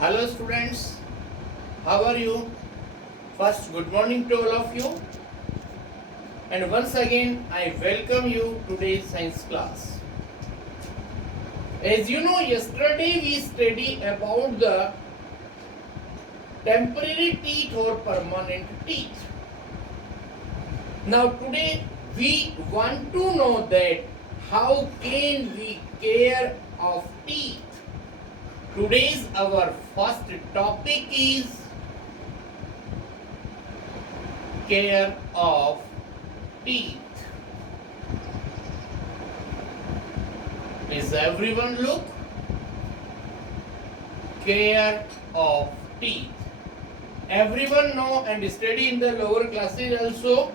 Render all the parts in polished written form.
Hello students, how are you? First, good morning to all of you. And once again, I welcome you to today's science class. As you know, yesterday we studied about the temporary teeth or permanent teeth. Now today we want to know that how can we care of teeth. Today's our first topic is care of teeth. Is everyone look? Care of teeth. Everyone know and study in the lower classes also.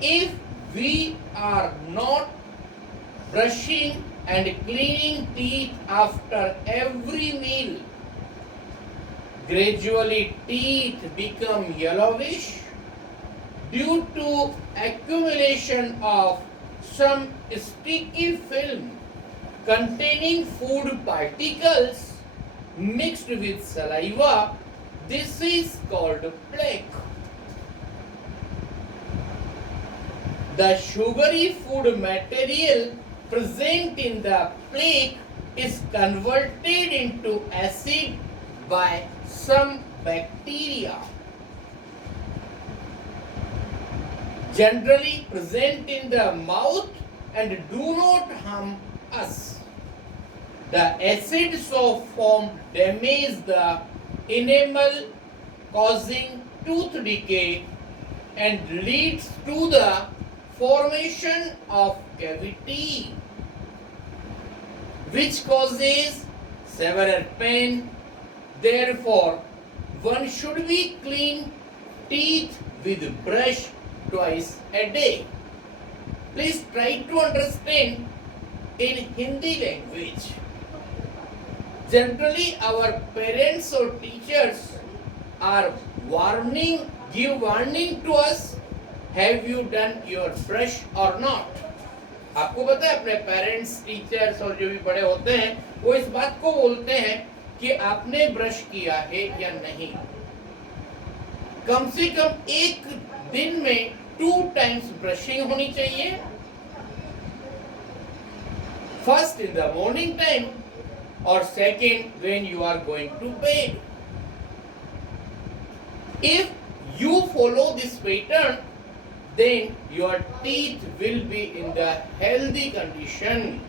If we are not brushing and cleaning teeth after every meal, gradually teeth become yellowish due to accumulation of some sticky film containing food particles mixed with saliva. This is called plaque. The sugary food material present in the plaque is converted into acid by some bacteria generally present in the mouth and do not harm us. The acid so formed damage the enamel, causing tooth decay and leads to the formation of cavity, which causes severe pain. Therefore, one should be clean teeth with brush twice a day. Please try to understand in Hindi language. Generally, our parents or teachers are give warning to us. Have you done your brush or not? आपको पता है अपने parents, teachers और जो भी बड़े होते हैं वो इस बात को बोलते हैं कि आपने ब्रश किया है या नहीं. कम से कम एक दिन में 2 times ब्रशिंग होनी चाहिए. First in the morning time or second when you are going to bed. If you follow this pattern, then your teeth will be in the healthy condition.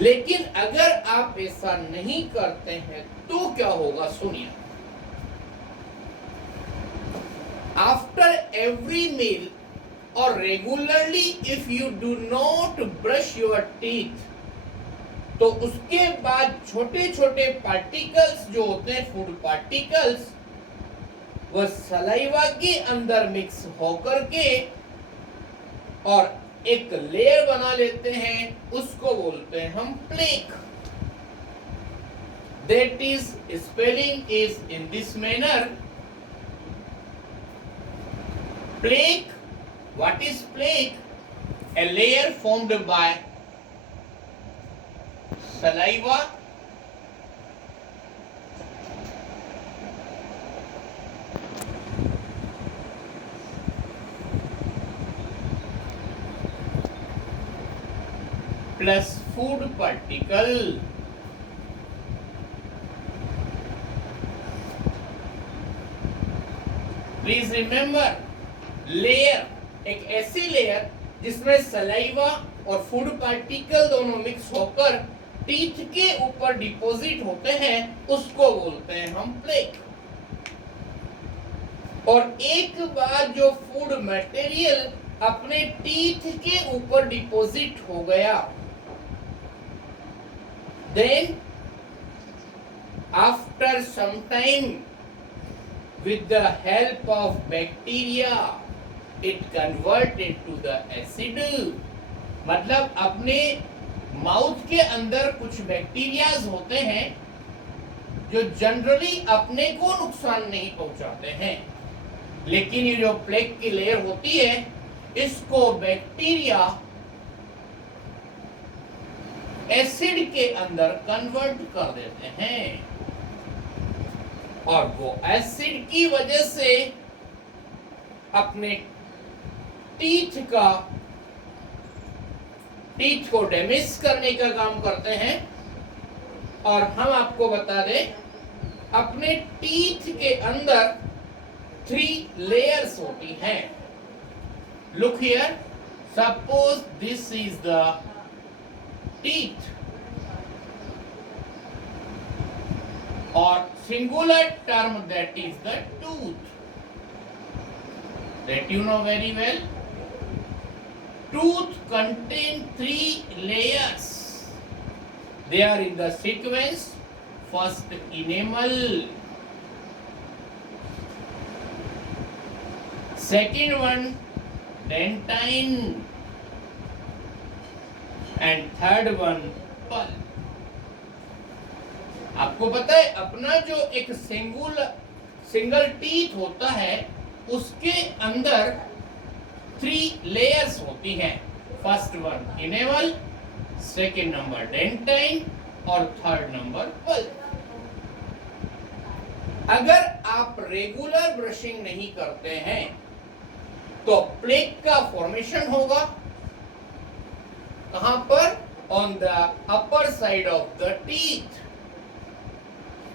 लेकिन अगर आप ऐसा नहीं करते हैं तो क्या होगा सुनिए. After every meal or regularly if you do not brush your teeth, तो उसके बाद छोटे छोटे पार्टिकल्स जो होते हैं फूड पार्टिकल्स वह सलाइवा के अंदर मिक्स होकर के और एक लेयर बना लेते हैं, उसको बोलते हैं हम plaque. That is spelling is in this manner. Plaque. What is plaque? A layer formed by saliva plus food particle. Please remember, layer एक ऐसी लेयर जिसमें सलाइवा और फूड पार्टिकल दोनों मिक्स होकर टीथ के ऊपर डिपॉजिट होते हैं, उसको बोलते हैं हम प्लेक. और एक बार जो फूड मटेरियल अपने टीथ के ऊपर डिपॉजिट हो गया, then after some time with the help of bacteria it convert into the acid. मतलब अपने माउथ के अंदर कुछ बैक्टीरियाज होते हैं जो जनरली अपने को नुकसान नहीं पहुंचाते हैं, लेकिन ये जो प्लेक की लेयर होती है इसको बैक्टीरिया एसिड के अंदर कन्वर्ट कर देते हैं, और वो एसिड की वजह से अपने टीथ को डैमेज करने का काम करते हैं। और हम आपको बता दें, अपने टीथ के अंदर 3 लेयर्स होती हैं। Look here, suppose this is the teeth, और singular term that is the tooth, that you know very well. Tooth contain 3 layers. They are in the sequence: first enamel, second one dentine, and third one pulp. आपको पता है, अपना जो एक single teeth होता है उसके अंदर 3 लेयर्स होती हैं। First one enamel, second number dentine, और थर्ड नंबर पल्प। अगर आप रेगुलर ब्रशिंग नहीं करते हैं तो प्लेक का फॉर्मेशन होगा। कहां पर? On the upper side of the teeth.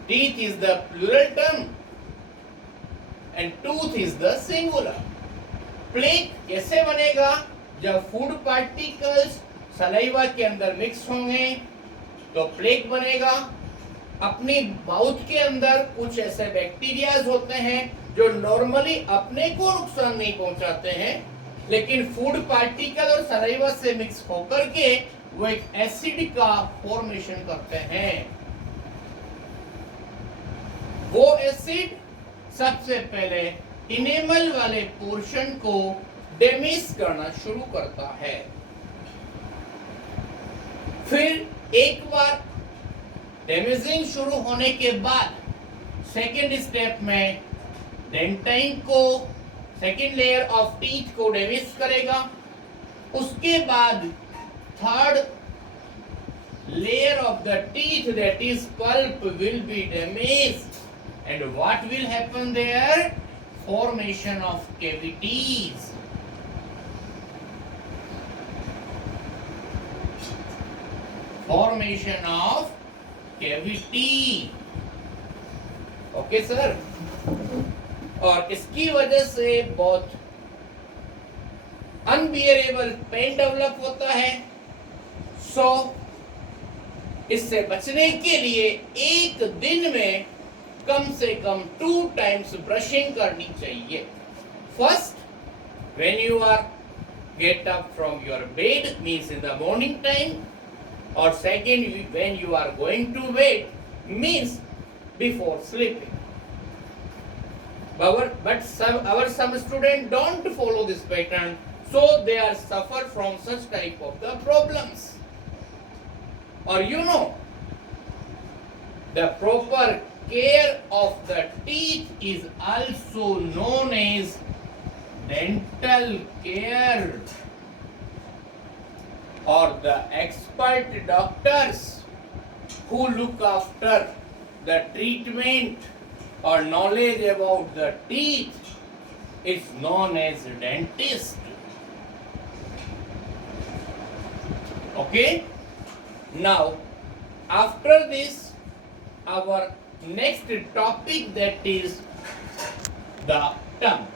Teeth is the plural term and tooth is the singular. Plaque कैसे बनेगा? जब फूड पार्टिकल्स सलाइवा के अंदर मिक्स होंगे तो प्लेक बनेगा। अपनी माउथ के अंदर कुछ ऐसे बैक्टीरियाज होते हैं जो नॉर्मली अपने को नुकसान नहीं पहुंचाते हैं, लेकिन फूड पार्टिकल और सलाइवा से मिक्स होकर के वो एक एसिड का फॉर्मेशन करते हैं। वो एसिड सबसे पहले इनेमल वाले पोर्शन को डैमेज करना शुरू करता है। फिर एक बार डैमेजिंग शुरू होने के बाद सेकेंड स्टेप में डेंटाइन को, सेकेंड लेयर ऑफ टीथ को डैमेज करेगा। उसके बाद third layer of the teeth, that is pulp, will be damaged. And what will happen there? Formation of cavities. Formation of cavity. Okay sir? और इसकी वजह से बहुत अनबियरेबल पेन डेवलप होता है। सो इससे बचने के लिए एक दिन में कम से कम 2 times ब्रशिंग करनी चाहिए। First, when you are get up from your bed, means in the morning time, और second, when you are going to bed, means before sleeping. But some students don't follow this pattern, so they are suffer from such type of the problems. Or you know, the proper care of the teeth is also known as dental care, or the expert doctors who look after the treatment or knowledge about the teeth is known as dentist. Okay? Now, after this, our next topic, that is the tongue.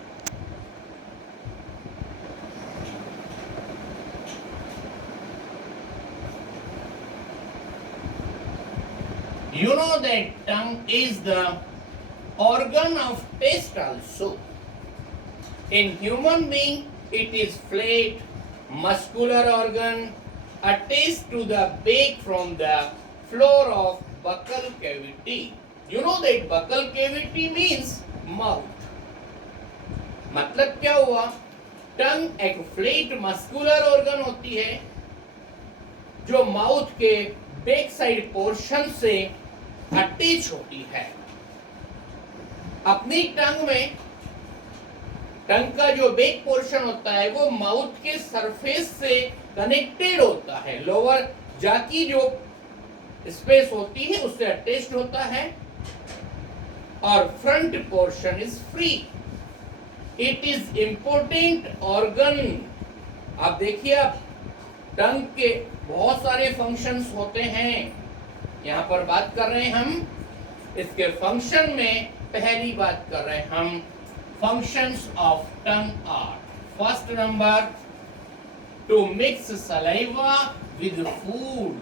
You know that tongue is the organ of taste also. In human being, it is flat, muscular organ attached to the back from the floor of buccal cavity. You know that buccal cavity means mouth. मतलब क्या हुआ? टंग एक flat muscular organ होती है जो mouth के back side portion से attach होती है। अपनी टंग में टंग का जो बैक पोर्शन होता है वो माउथ के सरफेस से कनेक्टेड होता है, लोअर जाकी जो स्पेस होती है उससे अटैच्ड होता है, और front portion is free. It is important organ. आप देखिए, आप टंग के बहुत सारे फंक्शंस होते हैं, यहाँ पर बात कर रहे हैं हम इसके फंक्शन में। पहली बात कर रहे हैं हम functions of tongue are, first number two mix saliva with food.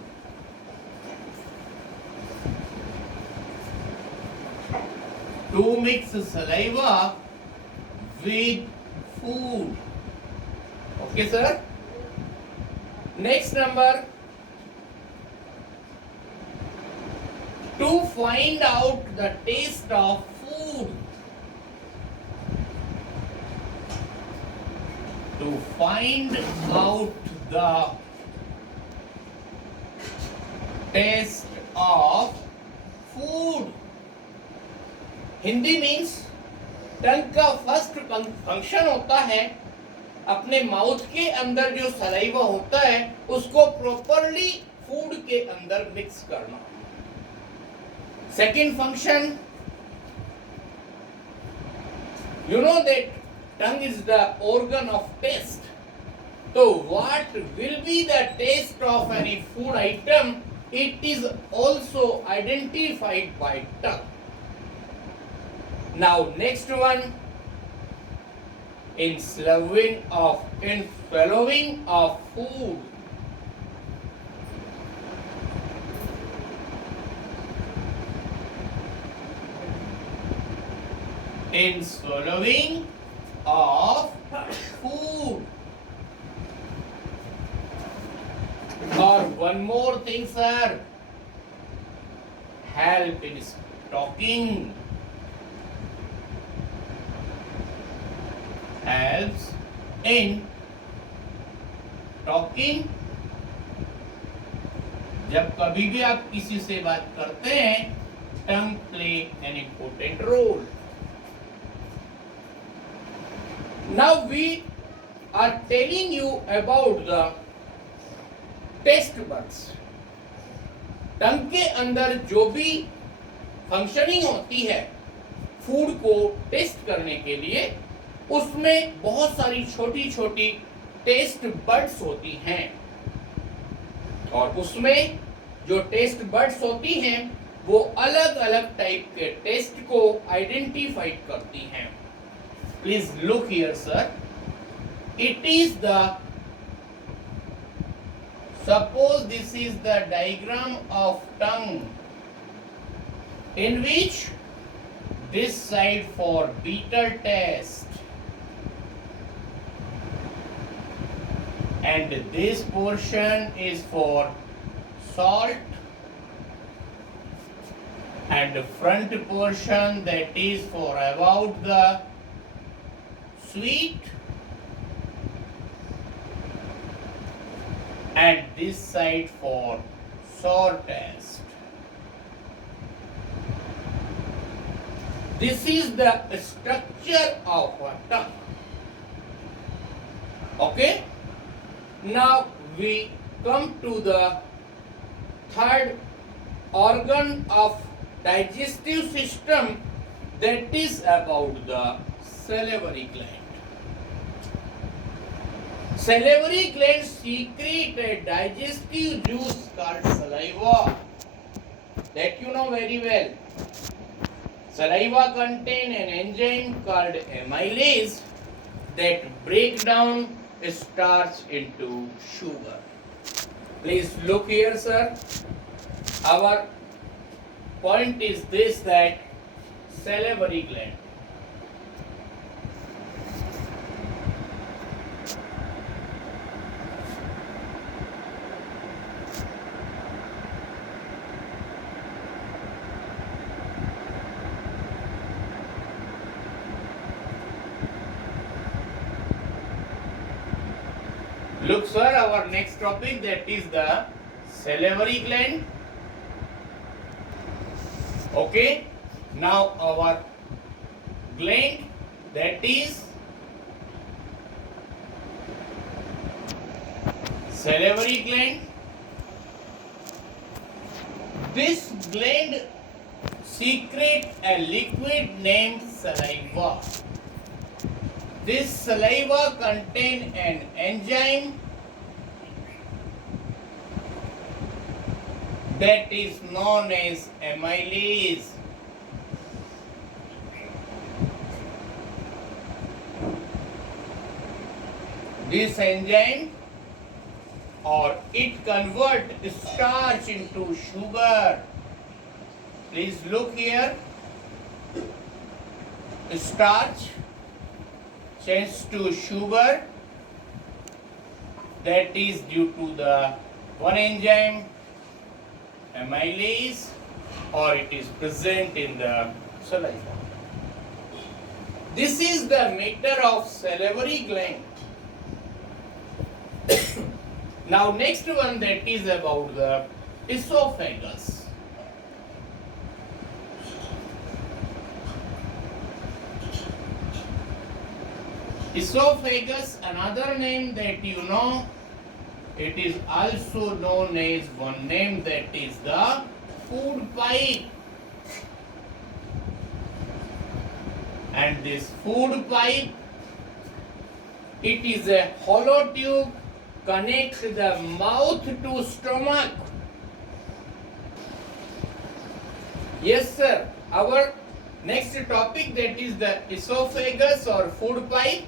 To mix saliva with food. Okay, sir. Next number, to find out the taste of food. To find out the taste of food. Hindi means tongue का first function होता है अपने mouth के अंदर जो saliva होता है उसको प्रॉपरली फूड के अंदर मिक्स करना। Second function, you know that tongue is the organ of taste. तो what will be the taste of any food item, it is also identified by tongue. Now next one, in swallowing of food. In swallowing of food. Or one more thing, sir, help in talking. Helps in talking। जब कभी भी आप किसी से बात करते हैं, tongue play an important role. Now we are telling you about the taste buds. Tongue के अंदर जो भी फंक्शनिंग होती है फूड को टेस्ट करने के लिए, उसमें बहुत सारी छोटी छोटी टेस्ट बड्स होती हैं, और उसमें जो टेस्ट बड्स होती हैं वो अलग अलग टाइप के टेस्ट को आइडेंटिफाई करती हैं। Please look here sir, it is the, suppose this is the diagram of tongue in which this side for bitter taste and this portion is for salt, and the front portion that is for about the sweet, and this side for sour taste. This is the structure of a tongue. Okay? Now we come to the third organ of digestive system, that is about the salivary gland. Salivary gland secrete a digestive juice called saliva, that you know very well. Saliva contain an enzyme called amylase that break down starch into sugar. Please look here, sir. Our point is this, that salivary gland, look sir, our next topic, that is the salivary gland. Okay, now our gland, that is salivary gland, This gland secrete a liquid named saliva. This saliva contain an enzyme that is known as amylase. This enzyme or it convert starch into sugar. Please look here. Starch changes to sugar. That is due to the one enzyme amylase, or it is present in the saliva. This is the matter of salivary gland. Now next one, that is about the esophagus. Esophagus, another name that you know, it is also known as one name, that is the food pipe. And this food pipe, it is a hollow tube connect the mouth to stomach. Yes sir, our next topic, that is the esophagus or food pipe.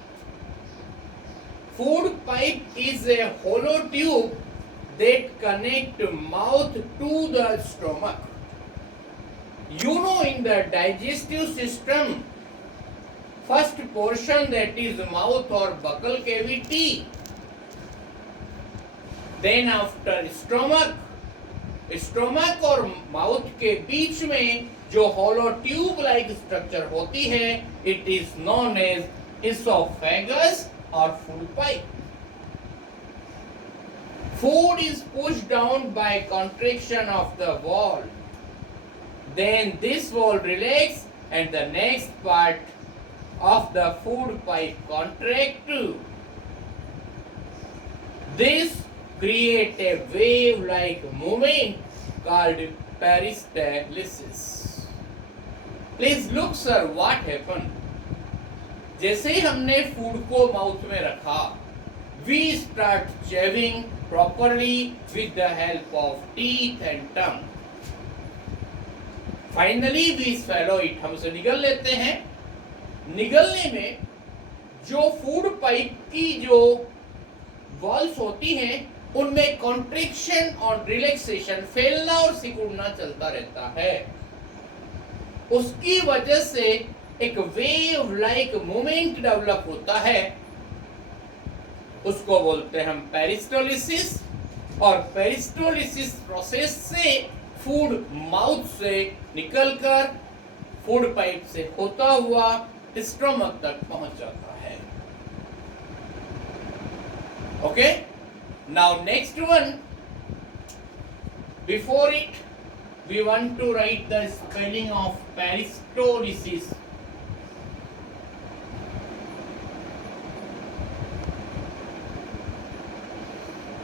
Food pipe is a hollow tube that connect mouth to the stomach. You know, in the digestive system, first portion, that is mouth or buccal cavity, then after stomach, stomach और mouth के बीच में जो होलो tube like structure होती है, it is known as oesophagus और food pipe. Food is pushed down by contraction of the wall. Then this wall relax and the next part of the food pipe contract. This create a wave-like movement called peristalsis. Please look sir, what happened? जैसे ही हमने food को mouth में रखा, we start chewing properly with the help of teeth and tongue. Finally we swallow it. हम उसे निगल लेते हैं. निगलने में जो फूड पाइप की जो वॉल्स होती हैं, उनमें कॉन्ट्रैक्शन और रिलैक्सेशन, फैलना और सिकुड़ना चलता रहता है. उसकी वजह से एक वेव लाइक मूवमेंट डेवलप होता है. उसको बोलते हैं हम पेरिस्टोलिसिस. और पेरिस्टोलिसिस प्रोसेस से फूड माउथ से निकलकर फूड पाइप से होता हुआ स्टमक तक पहुंच जाता है. Okay, now next one. Before it we want to write the spelling of peristalsis.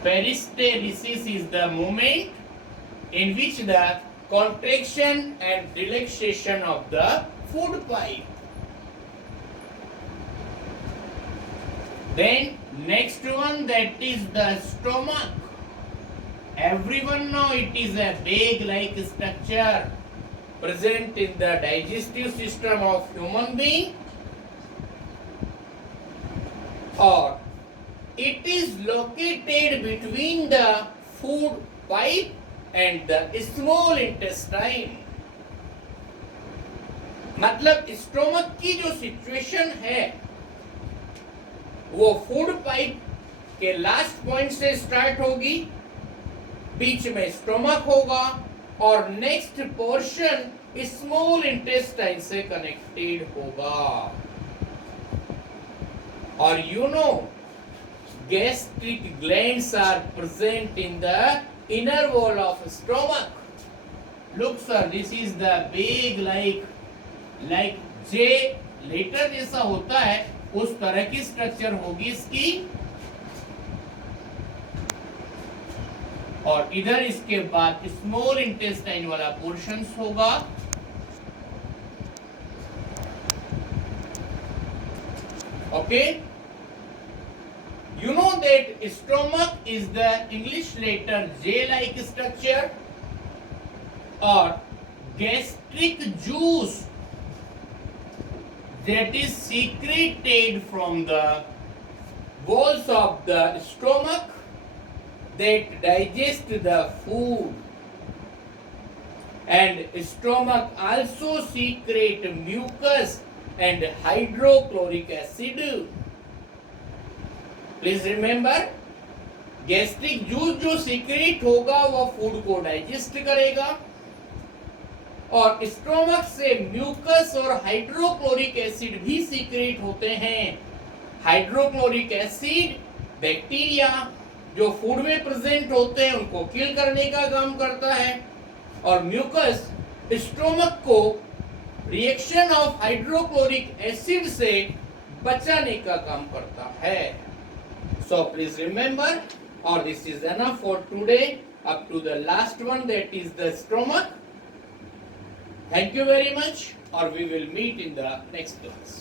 Peristalsis is the movement in which the contraction and relaxation of the food pipe. Then next one, that is the stomach. Everyone know it is a bag-like structure present in the digestive system of human being, or it is located between the food pipe and the small intestine. मतलब stomach की जो situation है, वो food pipe के last point से start होगी, बीच में stomach होगा और नेक्स्ट पोर्शन स्मॉल इंटेस्टाइन से कनेक्टेड होगा. और you know, gastric glands are present in the inner wall of stomach. Look sir, this is the big like J letter जैसा होता है, उस तरह की स्ट्रक्चर होगी इसकी. और इधर इसके बाद स्मॉल इंटेस्टाइन वाला पोर्शन होगा। Okay, you know that stomach is the English letter J like structure, or gastric juice that is secreted from the walls of the stomach that digest the food, and stomach also secrete mucus and hydrochloric acid. Please remember, gastric juice जो secret होगा वो food को digest करेगा, और stomach से mucus और hydrochloric acid भी secret होते हैं। हाइड्रोक्लोरिक एसिड बैक्टीरिया जो फूड में प्रेजेंट होते हैं उनको किल करने का काम करता है, और म्यूकस स्टोमक को रिएक्शन ऑफ हाइड्रोक्लोरिक एसिड से बचाने का काम करता है। So please remember, or this is enough for today up to the last one, that is the stomach. Thank you very much, or we will meet in the next class.